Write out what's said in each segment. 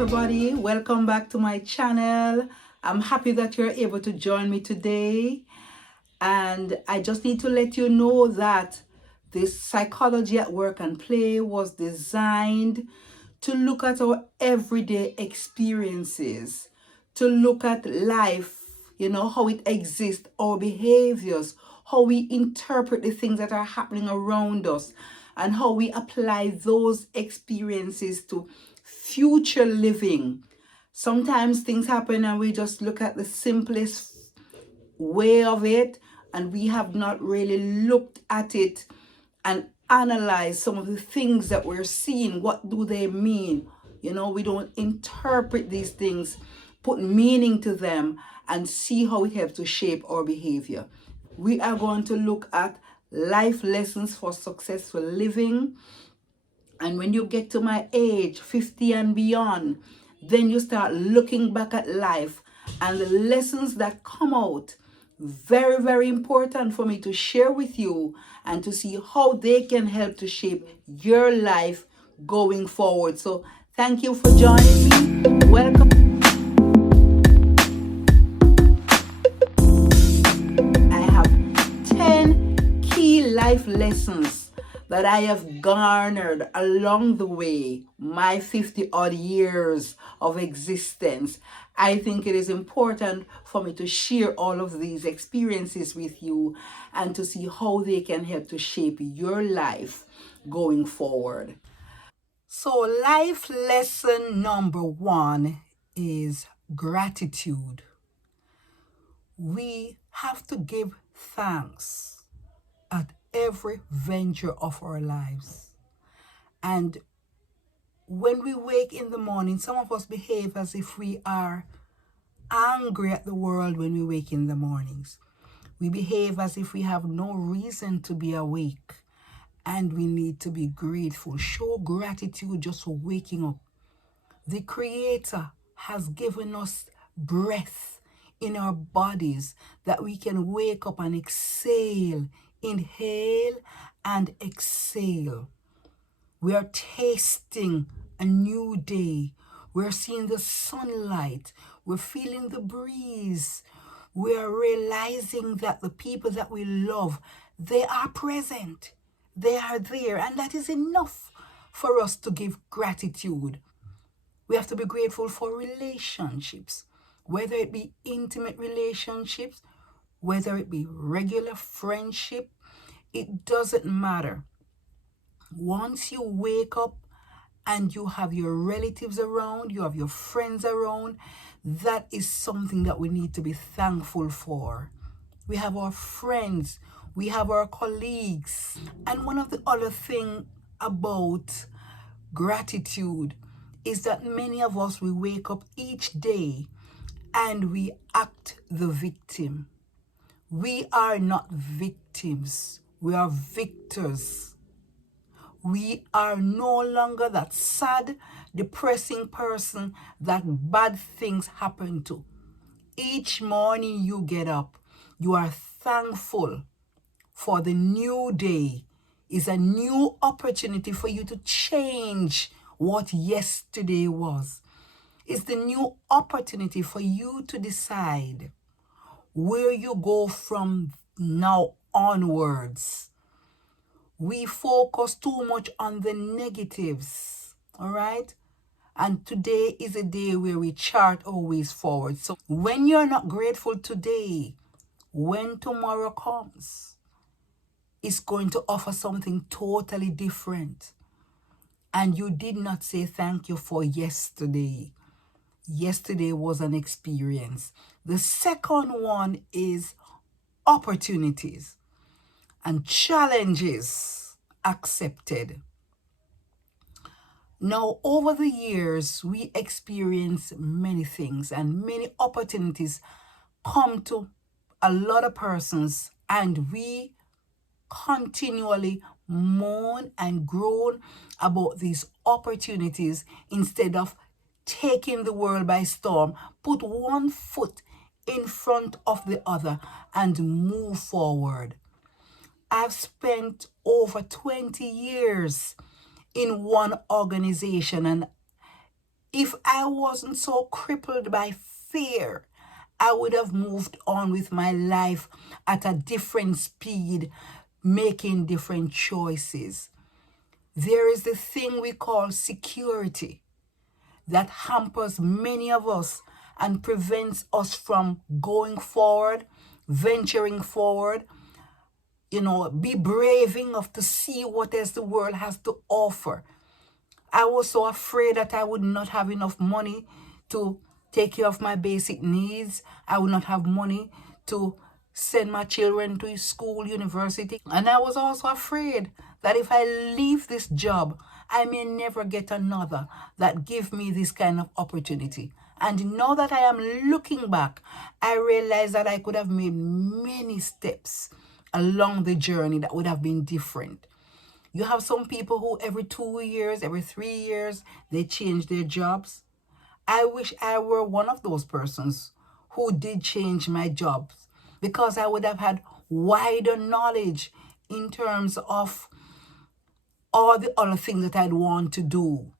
everybody, welcome back to my channel. I'm happy that you're able to join me today, and I just need to let you know that this Psychology at Work and Play was designed to look at our everyday experiences, to look at life, how it exists, our behaviors, how we interpret the things that are happening around us, and how we apply those experiences to future living. Sometimes things happen and we just look at the simplest way of it, and we have not really looked at it and analyzed some of the things that we're seeing. What do they mean? We don't interpret these things, put meaning to them, and see how it helps to shape our behavior. We are going to look at life lessons for successful living. And when you get to my age, 50 and beyond, then you start looking back at life and the lessons that come out. Very, very important for me to share with you and to see how they can help to shape your life going forward. So thank you for joining me. Welcome. I have 10 key life lessons that I have garnered along the way, my 50 odd years of existence. I think it is important for me to share all of these experiences with you and to see how they can help to shape your life going forward. So, life lesson number 1 is gratitude. We have to give thanks at every venture of our lives. And when we wake in the morning, some of us behave as if we are angry at the world when we wake in the mornings. We behave as if we have no reason to be awake, and we need to be grateful. Show gratitude just for waking up. The Creator has given us breath in our bodies that we can wake up and exhale, inhale and exhale. We are tasting a new day. We're seeing the sunlight. We're feeling the breeze. We are realizing that the people that we love, they are present. They are there. And that is enough for us to give gratitude. We have to be grateful for relationships, whether it be intimate relationships, whether it be regular friendship, it doesn't matter. Once you wake up and you have your relatives around, you have your friends around, that is something that we need to be thankful for. We have our friends, we have our colleagues. And one of the other things about gratitude is that many of us, we wake up each day and we act the victim. We are not victims, we are victors. We are no longer that sad, depressing person that bad things happen to. Each morning you get up, you are thankful for the new day. It's a new opportunity for you to change what yesterday was. It's the new opportunity for you to decide where you go from now onwards. We focus too much on the negatives, all right? And today is a day where we chart our ways forward. So when you're not grateful today, when tomorrow comes, it's going to offer something totally different. And you did not say thank you for yesterday. Yesterday was an experience. The second one is opportunities and challenges accepted. Now, over the years, we experience many things and many opportunities come to a lot of persons, and we continually moan and groan about these opportunities instead of taking the world by storm, put one foot in front of the other and move forward. I've spent over 20 years in one organization, and If I wasn't so crippled by fear, I would have moved on with my life at a different speed, making different choices. There is the thing we call security that hampers many of us and prevents us from going forward, venturing forward, be brave enough to see what else the world has to offer. I was so afraid that I would not have enough money to take care of my basic needs. I would not have money to send my children to school, university. And I was also afraid that if I leave this job, I may never get another that give me this kind of opportunity. And now that I am looking back, I realize that I could have made many steps along the journey that would have been different. You have some people who every 2 years, every 3 years, they change their jobs. I wish I were one of those persons who did change my jobs, because I would have had wider knowledge in terms of all the other things that I'd want to do.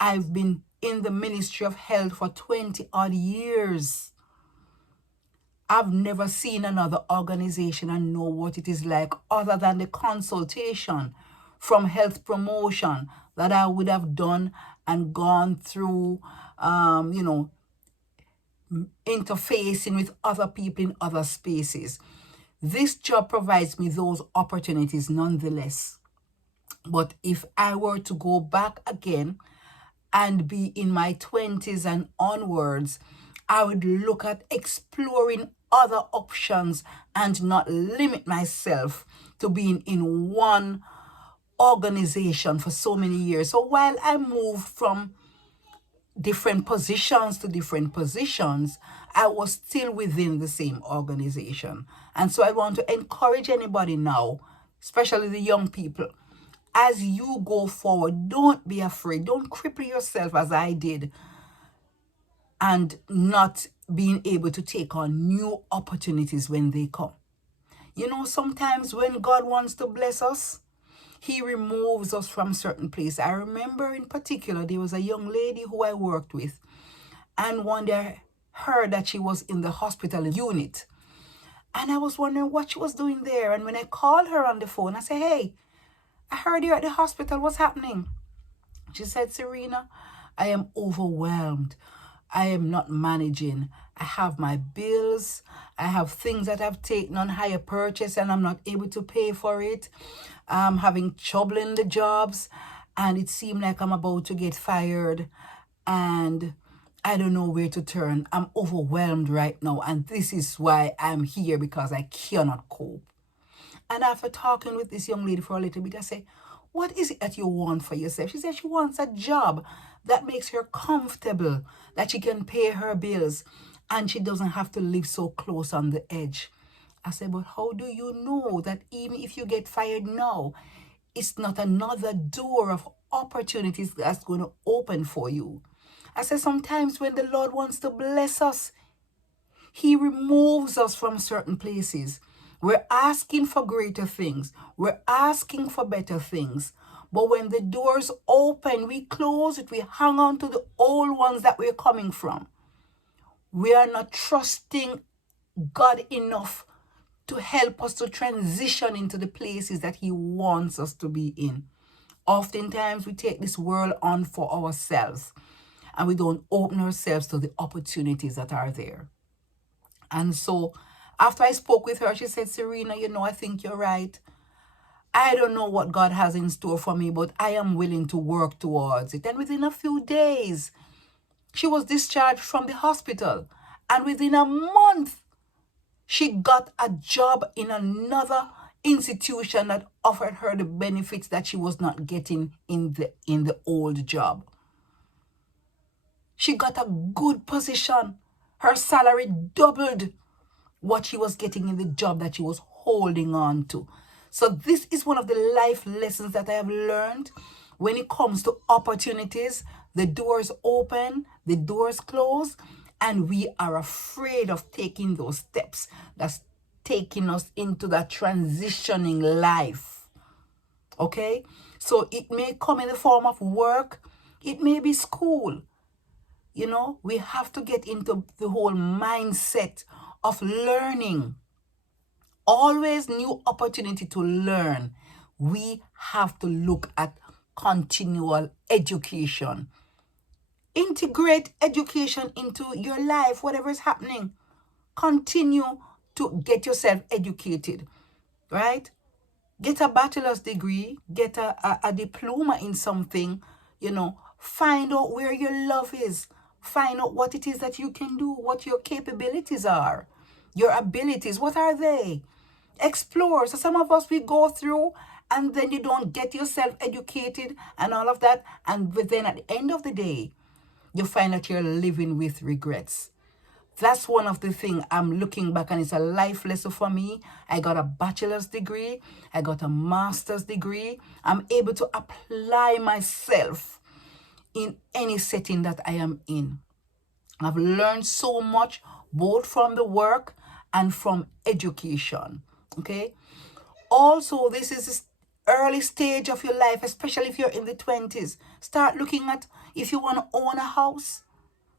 I've been in the Ministry of Health for 20 odd years. I've never seen another organization and know what it is like other than the consultation from health promotion that I would have done and gone through, interfacing with other people in other spaces. This job provides me those opportunities nonetheless. But if I were to go back again and be in my 20s and onwards, I would look at exploring other options and not limit myself to being in one organization for so many years. So while I moved from different positions to different positions, I was still within the same organization. And so I want to encourage anybody now, especially the young people, as you go forward, don't be afraid. Don't cripple yourself as I did and not being able to take on new opportunities when they come. Sometimes when God wants to bless us, He removes us from certain places. I remember in particular, there was a young lady who I worked with, and one day I heard that she was in the hospital unit. And I was wondering what she was doing there. And when I called her on the phone, I said, "Hey, I heard you're at the hospital. What's happening?" She said, "Serena, I am overwhelmed. I am not managing. I have my bills. I have things that I've taken on hire purchase and I'm not able to pay for it. I'm having trouble in the jobs and it seemed like I'm about to get fired and I don't know where to turn. I'm overwhelmed right now and this is why I'm here, because I cannot cope." And after talking with this young lady for a little bit, I said, "What is it that you want for yourself?" She said she wants a job that makes her comfortable, that she can pay her bills, and she doesn't have to live so close on the edge. I said, "But how do you know that even if you get fired now, it's not another door of opportunities that's going to open for you?" I said, "Sometimes when the Lord wants to bless us, He removes us from certain places. We're asking for greater things. We're asking for better things. But when the doors open, we close it. We hang on to the old ones that we're coming from. We are not trusting God enough to help us to transition into the places that He wants us to be in. Oftentimes, we take this world on for ourselves and we don't open ourselves to the opportunities that are there." And so after I spoke with her, she said, "Serena, I think you're right. I don't know what God has in store for me, but I am willing to work towards it." And within a few days, she was discharged from the hospital. And within a month, she got a job in another institution that offered her the benefits that she was not getting in the old job. She got a good position. Her salary doubled what she was getting in the job that she was holding on to. So this is one of the life lessons that I have learned when it comes to opportunities. The doors open, the doors close, and we are afraid of taking those steps that's taking us into that transitioning life. Okay? So it may come in the form of work, it may be school, we have to get into the whole mindset of learning. Always new opportunity to learn. We have to look at continual education. Integrate education into your life, whatever is happening. Continue to get yourself educated, right? Get a bachelor's degree, get a diploma in something, find out where your love is, find out what it is that you can do, what your capabilities are, your abilities, what are they? Explore. So some of us, we go through and then you don't get yourself educated and all of that. And then at the end of the day, you find that you're living with regrets. That's one of the things I'm looking back, and it's a life lesson for me. I got a bachelor's degree. I got a master's degree. I'm able to apply myself in any setting that I am in. I've learned so much, both from the work and from education. Okay. Also, this is this early stage of your life, especially if you're in the 20s. Start looking at if you want to own a house,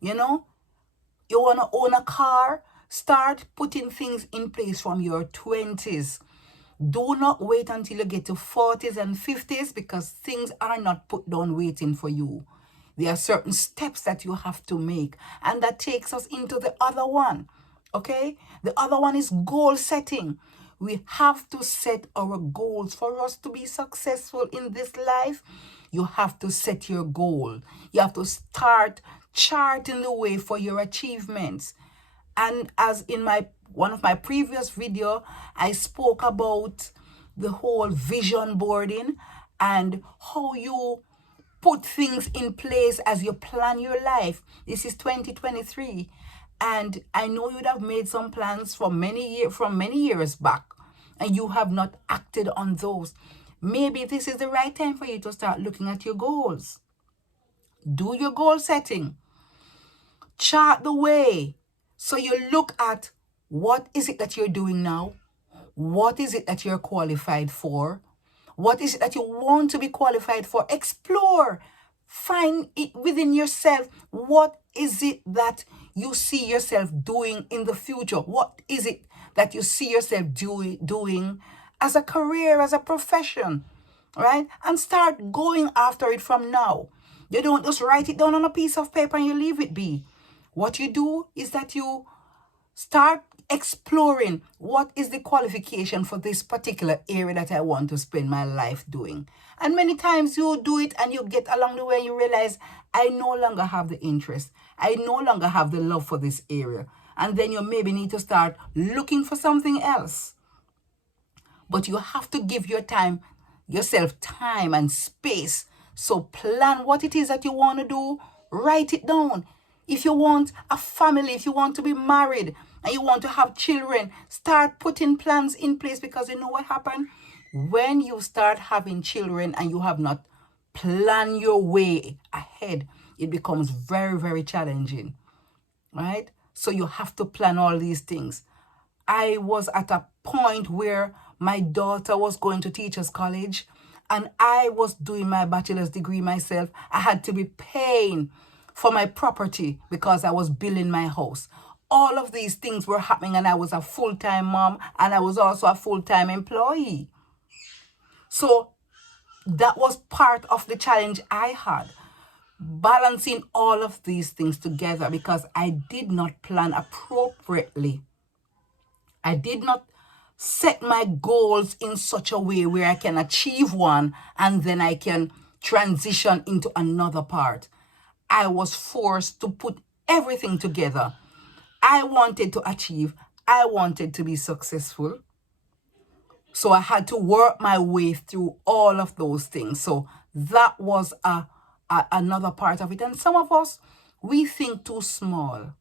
you want to own a car. Start putting things in place from your 20s. Do not wait until you get to 40s and 50s, because things are not put down waiting for you. There are certain steps that you have to make. And that takes us into the other one. Okay? The other one is goal setting. We have to set our goals for us to be successful in this life. You have to set your goal. You have to start charting the way for your achievements. And as in one of my previous video, I spoke about the whole vision boarding and how you put things in place as you plan your life. This is 2023. And I know you would have made some plans from many years back, and you have not acted on those. Maybe this is the right time for you to start looking at your goals. Do your goal setting. Chart the way. So you look at what is it that you're doing now? What is it that you're qualified for? What is it that you want to be qualified for? Explore. Find it within yourself. What is it that you see yourself doing in the future? What is it that you see yourself doing as a career, as a profession, right? And start going after it from now. You don't just write it down on a piece of paper and you leave it be. What you do is that you start exploring what is the qualification for this particular area that I want to spend my life doing. And many times you do it and you get along the way, you realize, I no longer have the interest. I no longer have the love for this area. And then you maybe need to start looking for something else. But you have to give yourself time and space. So plan what it is that you want to do. Write it down. If you want a family, if you want to be married and you want to have children, start putting plans in place, because you know what happens? When you start having children and you have not planned your way ahead, it becomes very, very challenging, right? So you have to plan all these things. I was at a point where my daughter was going to teachers college and I was doing my bachelor's degree myself. I had to be paying for my property because I was building my house. All of these things were happening, and I was a full-time mom and I was also a full-time employee. So that was part of the challenge I had, balancing all of these things together, because I did not plan appropriately. I did not set my goals in such a way where I can achieve one and then I can transition into another part. I was forced to put everything together. I wanted to achieve. I wanted to be successful. So I had to work my way through all of those things. So that was another part of it. And some of us, we think too small.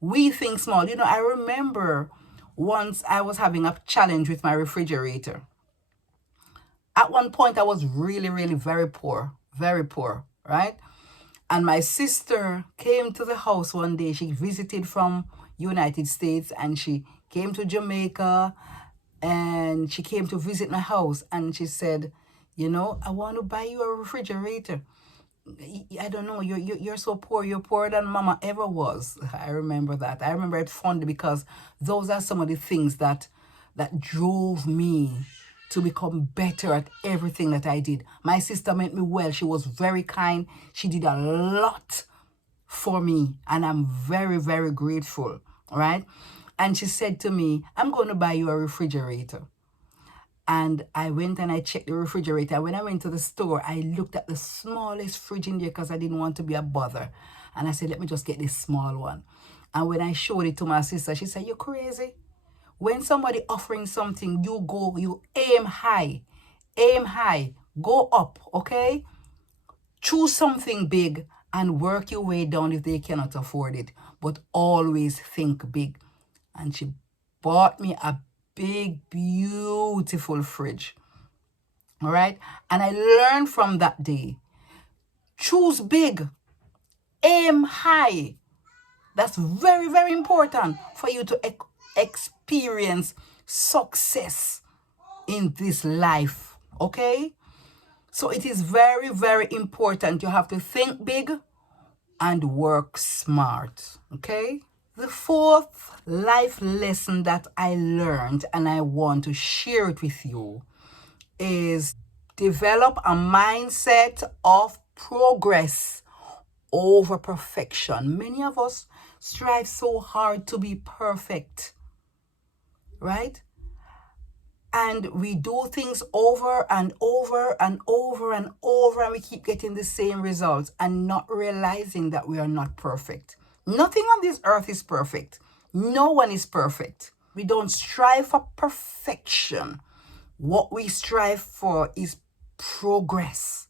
We think small. I remember once I was having a challenge with my refrigerator. At one point, I was really, really very poor, right? And my sister came to the house one day. She visited from United States and she came to Jamaica and she came to visit my house. And she said, I want to buy you a refrigerator. I don't know, you're so poor, you're poorer than mama ever was. I remember that. I remember it fondly because those are some of the things that drove me to become better at everything that I did. My sister meant me well. She was very kind. She did a lot for me, and I'm very, very grateful, right? And she said to me, I'm going to buy you a refrigerator. And I went and I checked the refrigerator. When I went to the store, I looked at the smallest fridge in there because I didn't want to be a bother. And I said, let me just get this small one. And when I showed it to my sister, she said, you're crazy. When somebody offering something, you aim high, go up, okay? Choose something big and work your way down if they cannot afford it. But always think big. And she bought me a big, beautiful fridge. All right. And I learned from that day, choose big, aim high. That's very, very important for you to experience success in this life. Okay. So it is very, very important. You have to think big and work smart. Okay. The fourth life lesson that I learned, and I want to share it with you, is develop a mindset of progress over perfection. Many of us strive so hard to be perfect, right? And we do things over and over and over and over, and we keep getting the same results and not realizing that we are not perfect. Nothing on this earth is perfect. No one is perfect. We don't strive for perfection. What we strive for is progress.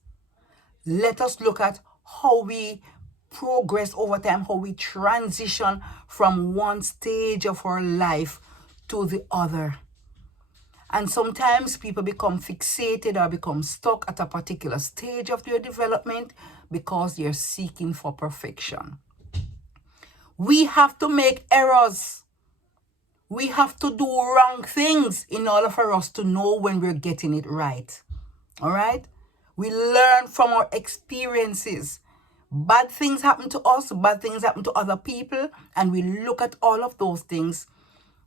Let us look at how we progress over time, how we transition from one stage of our life to the other. And sometimes people become fixated or become stuck at a particular stage of their development because they're seeking for perfection. We have to make errors. We have to do wrong things in order for us to know when we're getting it right. All right? We learn from our experiences. Bad things happen to us, bad things happen to other people, and we look at all of those things.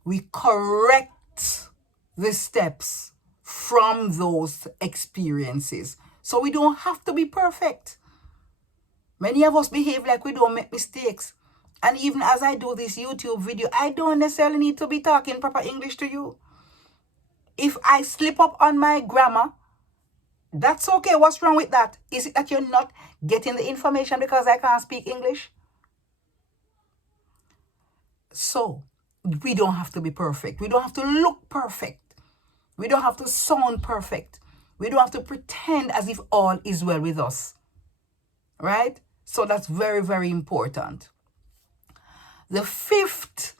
We correct the steps from those experiences. So we don't have to be perfect. Many of us behave like we don't make mistakes. And even as I do this YouTube video, I don't necessarily need to be talking proper English to you. If I slip up on my grammar, that's okay. What's wrong with that? Is it that you're not getting the information because I can't speak English? So we don't have to be perfect. We don't have to look perfect. We don't have to sound perfect. We don't have to pretend as if all is well with us. Right? So that's very, very important. The fifth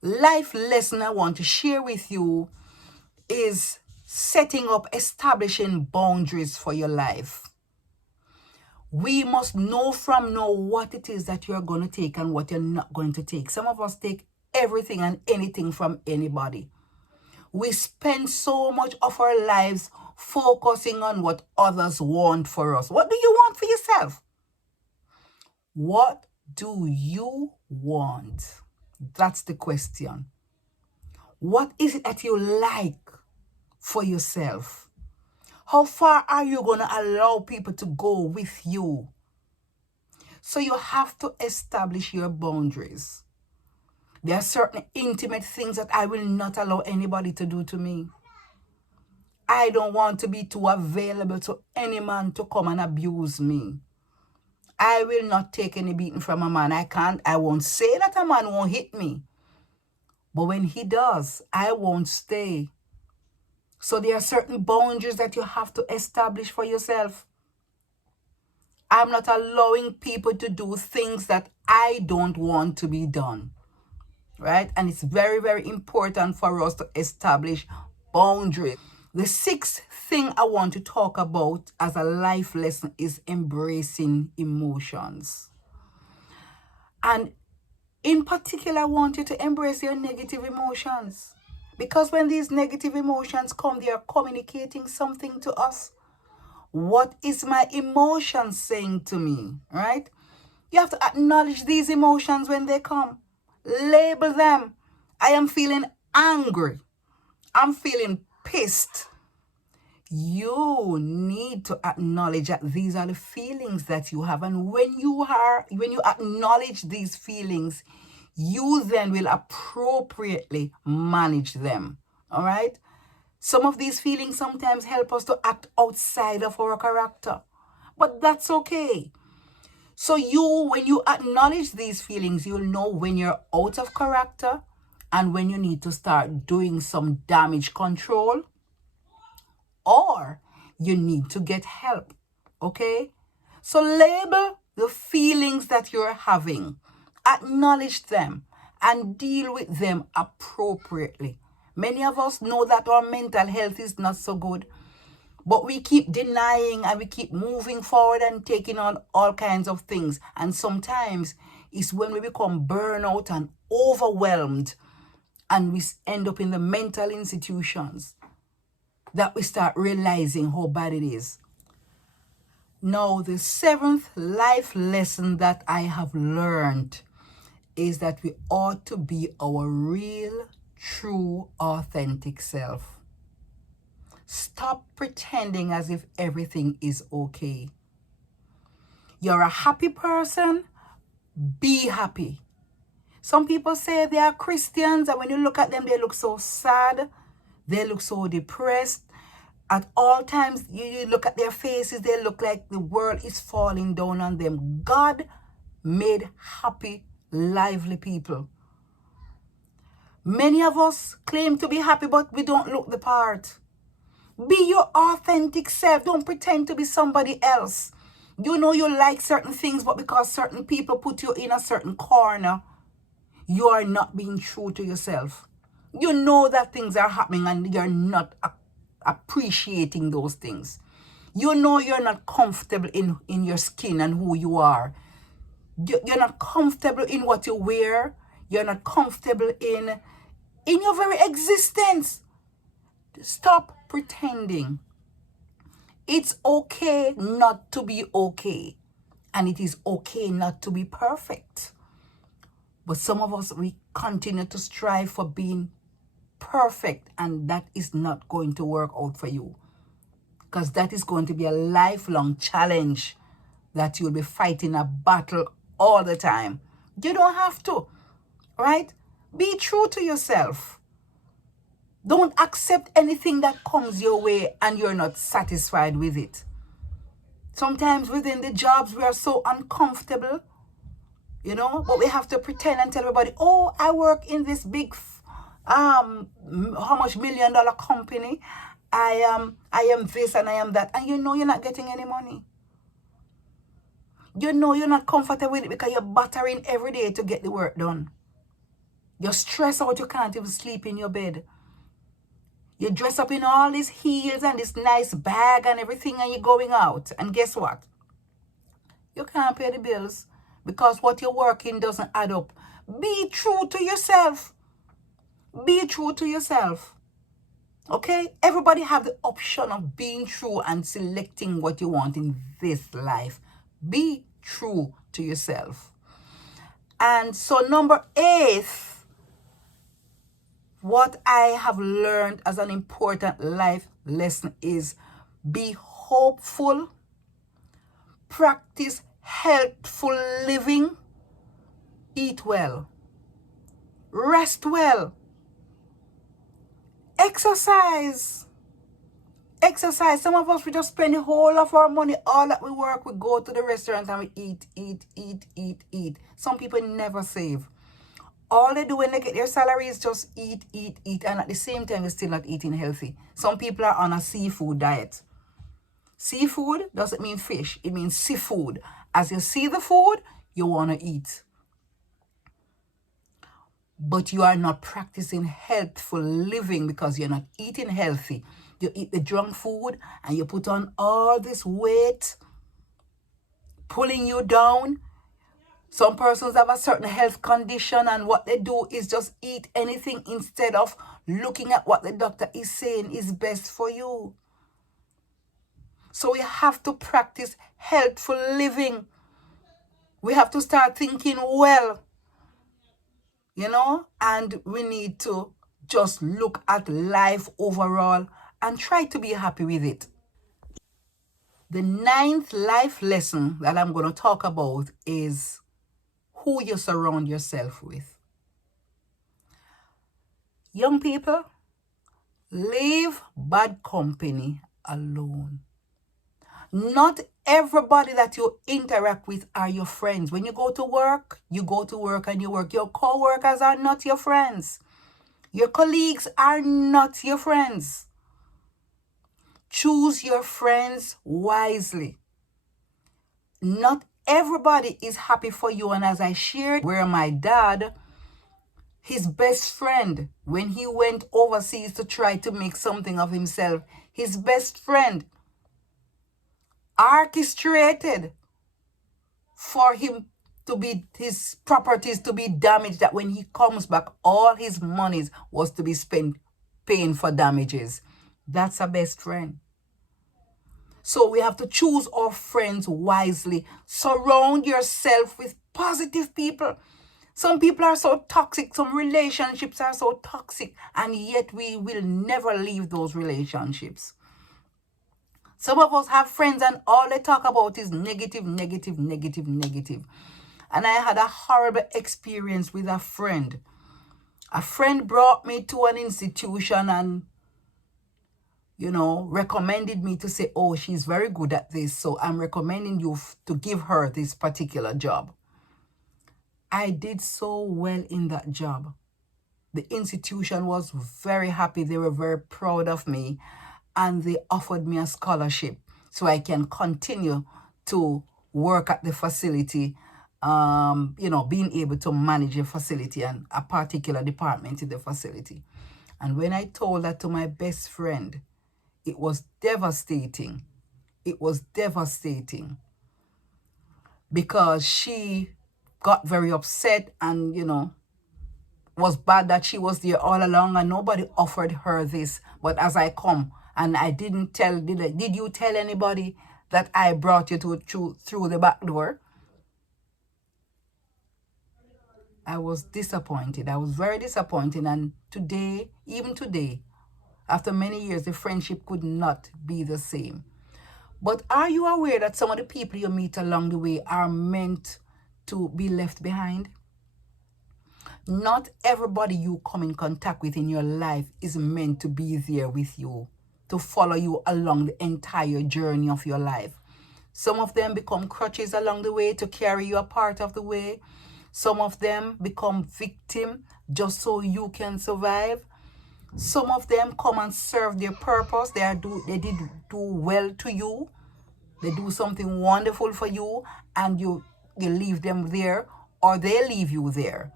life lesson I want to share with you is establishing boundaries for your life. We must know what it is that you're going to take and what you're not going to take. Some of us take everything and anything from anybody. We spend so much of our lives focusing on what others want for us. What do you want for yourself? What do you want? That's the question. What is it that you like for yourself? How far are you going to allow people to go with you? So you have to establish your boundaries. There are certain intimate things that I will not allow anybody to do to me. I don't want to be too available to any man to come and abuse me. I will not take any beating from a man. I won't say that a man won't hit me. But when he does, I won't stay. So there are certain boundaries that you have to establish for yourself. I'm not allowing people to do things that I don't want to be done. Right? And it's very, very important for us to establish boundaries. The sixth thing I want to talk about as a life lesson is embracing emotions. And in particular, I want you to embrace your negative emotions. Because when these negative emotions come, they are communicating something to us. What is my emotion saying to me, right? You have to acknowledge these emotions when they come. Label them. I am feeling angry. I'm feeling pissed. You need to acknowledge that these are the feelings that you have. And when you acknowledge these feelings, you then will appropriately manage them. All right? Some of these feelings sometimes help us to act outside of our character. But that's okay. So when you acknowledge these feelings, you'll know when you're out of character and when you need to start doing some damage control, or you need to get help. Okay? So label the feelings that you're having, acknowledge them, and deal with them appropriately. Many of us know that our mental health is not so good, but we keep denying and we keep moving forward and taking on all kinds of things. And sometimes it's when we become burnout and overwhelmed and we end up in the mental institutions that we start realizing how bad it is. Now, the seventh life lesson that I have learned is that we ought to be our real, true, authentic self. Stop pretending as if everything is okay. You're a happy person, be happy. Some people say they are Christians, and when you look at them, they look so sad. They look so depressed. At all times, you look at their faces, they look like the world is falling down on them. God made happy, lively people. Many of us claim to be happy, but we don't look the part. Be your authentic self. Don't pretend to be somebody else. You know you like certain things, but because certain people put you in a certain corner, you are not being true to yourself. You know that things are happening and you're not appreciating those things. You know you're not comfortable in your skin and who you are. You're not comfortable in what you wear. You're not comfortable in your very existence. Stop pretending. It's okay not to be okay. And it is okay not to be perfect. But some of us, we continue to strive for being perfect, and that is not going to work out for you, because that is going to be a lifelong challenge that you'll be fighting a battle all the time. You don't have to, right? Be true to yourself. Don't accept anything that comes your way and you're not satisfied with it. Sometimes within the jobs, we are so uncomfortable, but we have to pretend and tell everybody, oh, I work in this big, how much $1 million company. I am this and I am that. And you're not getting any money. You're not comfortable with it because you're battering every day to get the work done. You're stressed out, you can't even sleep in your bed. You dress up in all these heels and this nice bag and everything, and you're going out. And guess what? You can't pay the bills because what you're working doesn't add up. Be true to yourself. Be true to yourself. Okay? Everybody have the option of being true and selecting what you want in this life. Be true to yourself. And so number 8, what I have learned as an important life lesson is be hopeful, practice healthful living, eat well, rest well, exercise. Some of us, we just spend the whole of our money, all that we work, we go to the restaurant and we eat. Some people never save. All they do when they get their salary is just eat. And at the same time, you're still not eating healthy. Some people are on a seafood diet. Seafood doesn't mean fish. It means seafood. As you see the food, you want to eat. But you are not practicing healthful living because you're not eating healthy. You eat the junk food and you put on all this weight, pulling you down. Some persons have a certain health condition and what they do is just eat anything instead of looking at what the doctor is saying is best for you. So we have to practice healthful living. We have to start thinking well, and we need to just look at life overall and try to be happy with it. The 9th life lesson that I'm going to talk about is who you surround yourself with. Young people, leave bad company alone. Not everybody that you interact with are your friends. When you go to work and you work. Your co-workers are not your friends. Your colleagues are not your friends. Choose your friends wisely. Not everybody is happy for you. And as I shared, where my dad, his best friend, when he went overseas to try to make something of himself, his best friend orchestrated for him to be, his properties to be damaged, that when he comes back, all his monies was to be spent paying for damages. That's a best friend. So we have to choose our friends wisely. Surround yourself with positive people. Some people are so toxic, some relationships are so toxic, and yet we will never leave those relationships. Some of us have friends and all they talk about is negative, negative, negative, negative. And I had a horrible experience with a friend. A friend brought me to an institution and, recommended me to say, oh, she's very good at this, so I'm recommending you to give her this particular job. I did so well in that job. The institution was very happy. They were very proud of me. And they offered me a scholarship so I can continue to work at the facility, being able to manage a facility and a particular department in the facility. And when I told that to my best friend, it was devastating. It was devastating because she got very upset and, was bad that she was there all along and nobody offered her this. But as I come, and I didn't tell, did you tell anybody that I brought you through the back door? I was disappointed. I was very disappointed. And today, even today, after many years, the friendship could not be the same. But are you aware that some of the people you meet along the way are meant to be left behind? Not everybody you come in contact with in your life is meant to be there with you, to follow you along the entire journey of your life. Some of them become crutches along the way to carry you a part of the way. Some of them become victim just so you can survive. Some of them come and serve their purpose. They did do well to you. They do something wonderful for you and you leave them there, or they leave you there.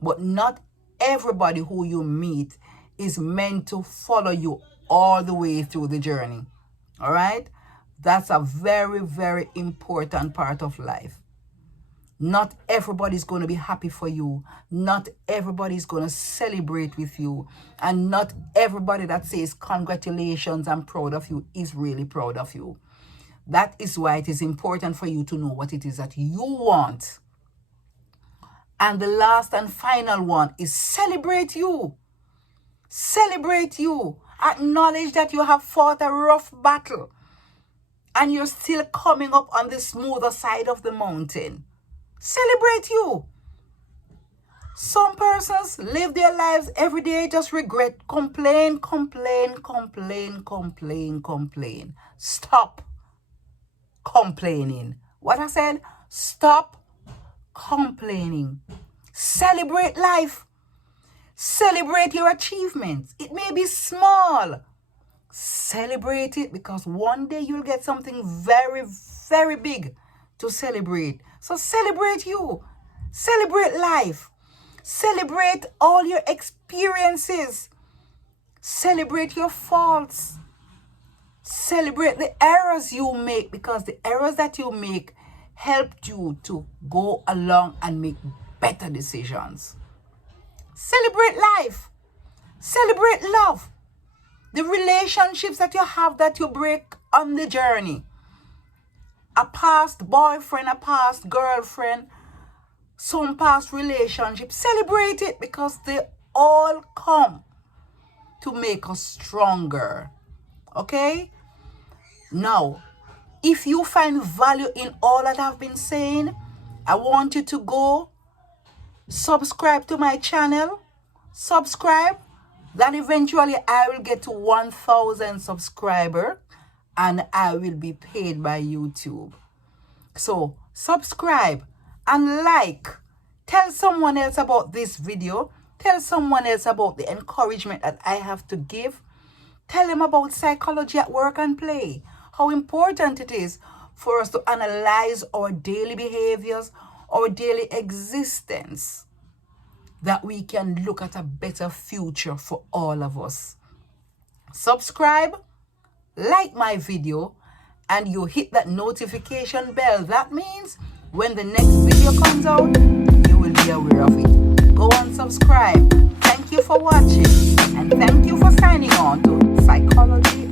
But not everybody who you meet is meant to follow you all the way through the journey. All right? That's a very, very important part of life. Not everybody's going to be happy for you. Not everybody's going to celebrate with you. And not everybody that says congratulations, I'm proud of you, is really proud of you. That is why it is important for you to know what it is that you want. And the last and final one is celebrate you. Celebrate you. Acknowledge that you have fought a rough battle and you're still coming up on the smoother side of the mountain. Celebrate you. Some persons live their lives every day, just regret, complain. Stop complaining. What I said, stop complaining. Celebrate life. Celebrate your achievements. It may be small. Celebrate it, because one day you'll get something very, very big to celebrate. So celebrate you. Celebrate life. Celebrate all your experiences. Celebrate your faults. Celebrate the errors you make, because the errors that you make helped you to go along and make better decisions. Celebrate life. Celebrate love. The relationships that you have that you break on the journey. A past boyfriend, a past girlfriend, some past relationship. Celebrate it, because they all come to make us stronger. Okay? Now, if you find value in all that I've been saying, I want you to go subscribe to my channel. Subscribe. Then eventually I will get to 1,000 subscribers and I will be paid by YouTube. So subscribe and like. Tell someone else about this video. Tell someone else about the encouragement that I have to give. Tell them about psychology at work and play. How important it is for us to analyze our daily behaviors, our daily existence, that we can look at a better future for all of us. Subscribe, like my video, and you hit that notification bell. That means when the next video comes out, you will be aware of it. Go and subscribe. Thank you for watching, and thank you for signing on to Psychology